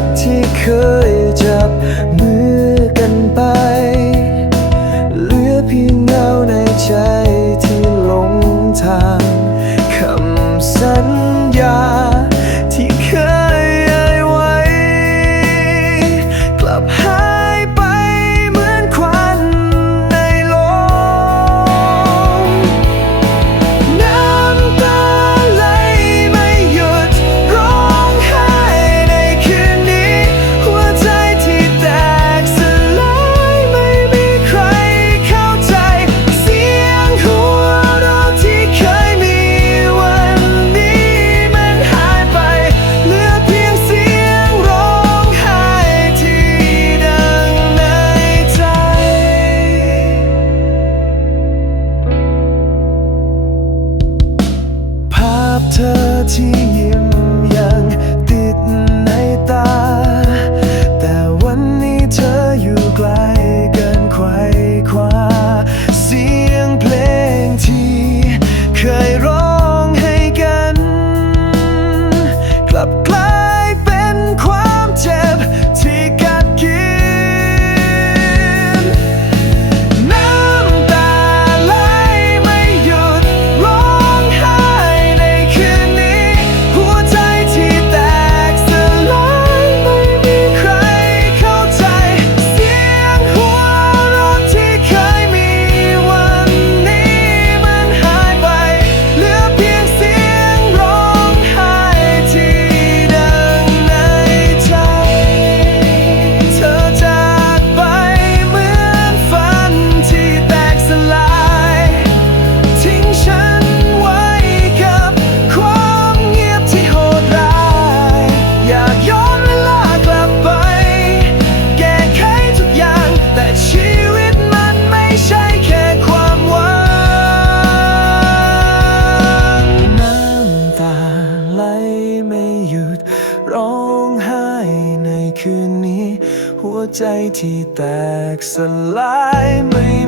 กที่เคย tinha. คืนนี้ หัวใจที่แตกสลายไม่